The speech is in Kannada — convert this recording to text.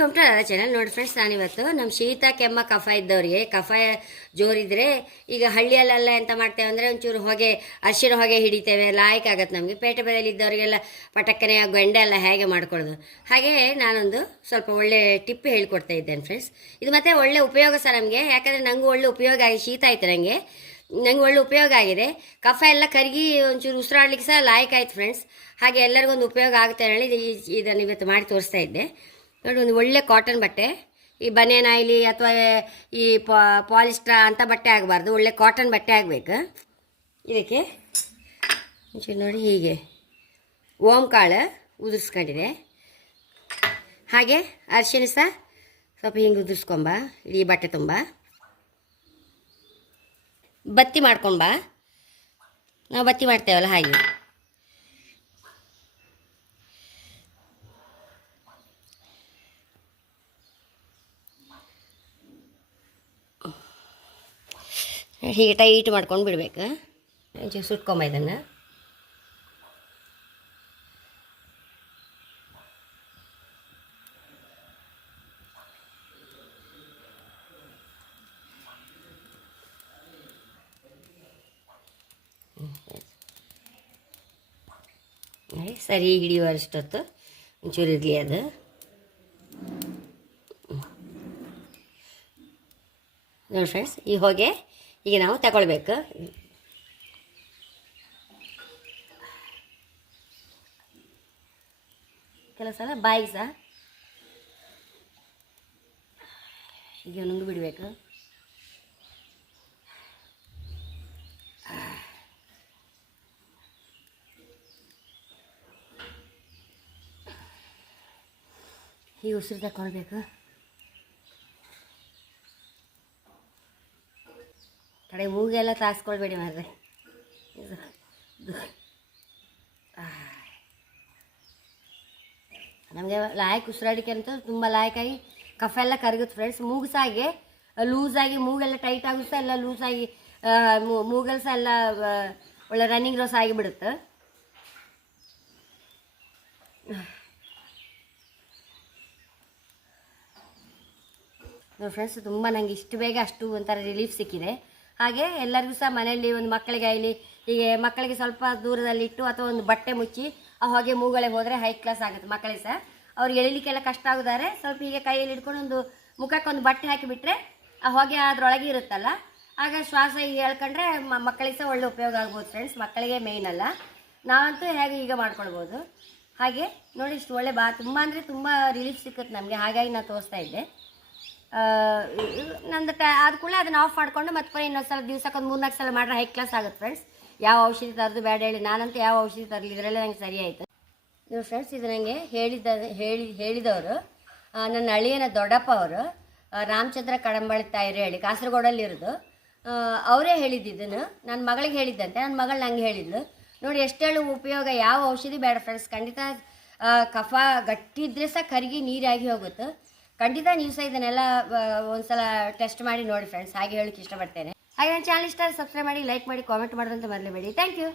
ವೆಲ್ಕಮ್ ಟು ಚಾನಲ್ ನೋಡಿ ಫ್ರೆಂಡ್ಸ್ ನಾನಿವತ್ತು ನಮ್ಮ ಶೀತ, ಕೆಮ್ಮ, ಕಫ ಇದ್ದವ್ರಿಗೆ, ಕಫ ಜೋರಿದ್ರೆ ಈಗ ಹಳ್ಳಿಯಲ್ಲೆಲ್ಲ ಎಂತ ಮಾಡ್ತೇವೆ ಅಂದರೆ ಒಂಚೂರು ಹೊಗೆ, ಅರ್ಶಿನ ಹೊಗೆ ಹಿಡಿತೇವೆ. ಲಾಯಕ್ ಆಗುತ್ತೆ ನಮಗೆ. ಪೇಟೆ ಬದಲಿ ಇದ್ದವರಿಗೆಲ್ಲ ಪಟಕ್ಕನೆ, ಗೊಂಡೆ ಎಲ್ಲ ಹೇಗೆ ಮಾಡ್ಕೊಳ್ಳೋದು. ಹಾಗೆ ನಾನೊಂದು ಸ್ವಲ್ಪ ಒಳ್ಳೆ ಟಿಪ್ ಹೇಳ್ಕೊಡ್ತಾ ಇದ್ದೇನೆ ಫ್ರೆಂಡ್ಸ್ ಇದು ಮತ್ತೆ ಒಳ್ಳೆ ಉಪಯೋಗ ಸಹ ನಮಗೆ. ಯಾಕಂದರೆ ನನಗೂ ಒಳ್ಳೆ ಉಪಯೋಗ ಆಗಿ ಶೀತ ಆಯಿತು ನನಗೆ ನಂಗೆ ಒಳ್ಳೆ ಉಪಯೋಗ ಆಗಿದೆ. ಕಫ ಎಲ್ಲ ಕರಗಿ ಒಂಚೂರು ಉಸಿರಾಡ್ಲಿಕ್ಕೆ ಸಹ ಲಾಯಕ್ ಆಯ್ತು ಫ್ರೆಂಡ್ಸ್ ಹಾಗೆ ಎಲ್ಲರಿಗೊಂದು ಉಪಯೋಗ ಆಗುತ್ತೆ ಹೇಳಿ ಇದು- ಇದನ್ನು ಇವತ್ತು ಮಾಡಿ ತೋರಿಸ್ತಾ ಇದ್ದೆ. ನೋಡಿ, ಒಂದು ಒಳ್ಳೆ ಕಾಟನ್ ಬಟ್ಟೆ. ಈ ಬನಿಯನ್ ಆಯ್ಲಿ ಅಥವಾ ಈ ಪಾಲಿಸ್ಟ್ರಾ ಅಂಥ ಬಟ್ಟೆ ಆಗಬಾರ್ದು. ಒಳ್ಳೆ ಕಾಟನ್ ಬಟ್ಟೆ ಆಗಬೇಕು. ಇದಕ್ಕೆ ನೋಡಿ ಹೀಗೆ. ಓಂ ಕಾಳು ಉದುರಿಸ್ಕೊಂಡಿದೆ. ಹಾಗೆ ಅರಿಶಿಣ ಸಹ ಸ್ವಲ್ಪ ಹಿಂಗೆ ಉದುರಿಸ್ಕೊಂಬ. ಇಡೀ ಬಟ್ಟೆ ತುಂಬ. ಬತ್ತಿ ಮಾಡ್ಕೊಂಬ. ನಾವು ಬತ್ತಿ ಮಾಡ್ತೇವಲ್ಲ ಹಾಗೆ. ಹೀಗೆ ಟೈಟ್ ಮಾಡ್ಕೊಂಡು ಬಿಡ್ಬೇಕು. ಒಂಚೂರು ಸುಟ್ಕೊಂಬ ಇದನ್ನು. ಸರಿ, ಹಿಡಿಯುವಷ್ಟೊತ್ತು. ಒಂಚೂರು ಇರಲಿ ಅದು. ನೋಡಿ ಫ್ರೆಂಡ್ಸ್ ಈ ಹೊಗೆ ಈಗ ನಾವು ತಗೊಳ್ಬೇಕು. ಕೆಲವು ಸಲ ಸಹ ಈಗ ನುಂಗು ಬಿಡಬೇಕು. ಹೀಗೆ ಉಸಿರು ತಗೊಳ್ಬೇಕು ಕಡೆ ಮೂಗೆಲ್ಲ ತಾಸ್ಕೊಳ್ಬೇಡಿ ಮಾರ್ರೆ. ಇದು ನಮಗೆ ಲಾಯಕ್ ಉಸಿರಾಡಿಕೆ ಅಂತ ತುಂಬ ಲಾಯಕಾಗಿ ಕಫ ಎಲ್ಲ ಕರಗುತ್ತೆ ಫ್ರೆಂಡ್ಸ್ ಮೂಗ್ಸಾಗೆ ಲೂಸಾಗಿ ಮೂಗೆಲ್ಲ ಟೈಟ್ ಆಗುತ್ತೆ ಎಲ್ಲ ಲೂಸಾಗಿ ಮೂಗಲ್ಲಿ ಸಹ ಎಲ್ಲ ಒಳ್ಳೆ ರನ್ನಿಂಗ್ ರೋಸ್ ಆಗಿಬಿಡುತ್ತೆ. ನೋಡಿ ಫ್ರೆಂಡ್ಸ್ ತುಂಬ ನನಗೆ ಇಷ್ಟು ಬೇಗ ಅಷ್ಟು ಒಂಥರ ರಿಲೀಫ್ ಸಿಕ್ಕಿದೆ. ಹಾಗೆ ಎಲ್ಲರಿಗೂ ಸಹ ಮನೆಯಲ್ಲಿ ಒಂದು ಮಕ್ಕಳಿಗೆ ಆಗಲಿ, ಹೀಗೆ ಮಕ್ಕಳಿಗೆ ಸ್ವಲ್ಪ ದೂರದಲ್ಲಿ ಇಟ್ಟು ಅಥವಾ ಒಂದು ಬಟ್ಟೆ ಮುಚ್ಚಿ, ಆ ಹೊಗೆ ಮೂಗಳೆ ಹೋದರೆ ಹೈ ಕ್ಲಾಸ್ ಆಗುತ್ತೆ ಮಕ್ಕಳಿಗೆ ಸಹ. ಅವ್ರು ಎಳಿಲಿಕ್ಕೆಲ್ಲ ಕಷ್ಟ ಆಗುತ್ತಾರೆ ಸ್ವಲ್ಪ ಹೀಗೆ ಕೈಯಲ್ಲಿ ಹಿಡ್ಕೊಂಡು ಒಂದು ಮುಖಕ್ಕೆ ಒಂದು ಬಟ್ಟೆ ಹಾಕಿಬಿಟ್ರೆ ಆ ಹೊಗೆ ಅದರೊಳಗೆ ಇರುತ್ತಲ್ಲ. ಆಗ ಶ್ವಾಸ ಹೀಗೆ ಹೇಳ್ಕೊಂಡ್ರೆ ಮಕ್ಕಳಿಗೆ ಸಹ ಒಳ್ಳೆ ಉಪಯೋಗ ಆಗ್ಬೋದು ಫ್ರೆಂಡ್ಸ್ ಮಕ್ಕಳಿಗೆ ಮೇಯ್ನ್ ಅಲ್ಲ. ನಾವಂತೂ ಹೇಗೆ ಈಗ ಮಾಡ್ಕೊಳ್ಬೋದು. ಹಾಗೆ ನೋಡಿ, ಇಷ್ಟು ಒಳ್ಳೆ ಬಾ, ತುಂಬ ಅಂದರೆ ತುಂಬ ರಿಲೀಫ್ ಸಿಕ್ಕುತ್ತೆ ನಮಗೆ. ಹಾಗಾಗಿ ನಾನು ತೋರಿಸ್ತಾ ಇದ್ದೆ. ನಂದು ಟ ಆದ ಕೂಡಲೇ ಅದನ್ನ ಆಫ್ ಮಾಡಿಕೊಂಡು ಮತ್ತೆ ಇನ್ನೊಂದು ಸಲ ದಿವ್ಸಕ್ಕೆ ಒಂದು ಮೂರ್ನಾಲ್ಕು ಸಲ ಮಾಡ್ರೆ ಹೈ ಕ್ಲಾಸ್ ಆಗುತ್ತೆ ಫ್ರೆಂಡ್ಸ್ ಯಾವ ಔಷಧಿ ತರದು ಬೇಡ ಹೇಳಿ ನಾನಂತೂ ಯಾವ ಔಷಧಿ ತರಲಿ ಇದರಲ್ಲೇ ನಂಗೆ ಸರಿ ಆಯಿತು. ನೀವು ಫ್ರೆಂಡ್ಸ್ ಇದು ನನಗೆ ಹೇಳಿದ, ಹೇಳಿ, ಹೇಳಿದವರು ನನ್ನ ಅಳಿಯನ ದೊಡ್ಡಪ್ಪ ಅವರು ರಾಮಚಂದ್ರ ಕಡಂಬಳಿ ತಾಯಿರು ಹೇಳಿ ಕಾಸರಗೋಡಲ್ಲಿರೋದು ಅವರೇ ಹೇಳಿದ್ದಿದ್ದನ್ನು ನನ್ನ ಮಗಳಿಗೆ ಹೇಳಿದ್ದಂತೆ ನನ್ನ ಮಗಳು ನಂಗೆ ಹೇಳಿದ್ಲು. ನೋಡಿ ಎಷ್ಟೇಳು ಉಪಯೋಗ, ಯಾವ ಔಷಧಿ ಬೇಡ ಫ್ರೆಂಡ್ಸ್ ಖಂಡಿತ ಕಫ ಗಟ್ಟಿದ್ರೆ ಸಹ ಕರಗಿ ನೀರಾಗಿ ಹೋಗುತ್ತೆ. ಖಂಡಿತ ನೀವು ಸಹ ಇದನ್ನೆಲ್ಲ ಒಂದ್ಸಲ ಟೆಸ್ಟ್ ಮಾಡಿ ನೋಡಿ ಫ್ರೆಂಡ್ಸ್ ಹಾಗೆ ಹೇಳಕ್ಕೆ ಇಷ್ಟಪಡ್ತೇನೆ. ಹಾಗೆ ನನ್ನ ಚಾನಲ್ ಇಷ್ಟ ಸಬ್ಸ್ಕ್ರೈಬ್ ಮಾಡಿ ಲೈಕ್ ಮಾಡಿ ಕಾಮೆಂಟ್ ಮಾಡೋದಂತ ಮರಲೇಬೇಡಿ. Thank you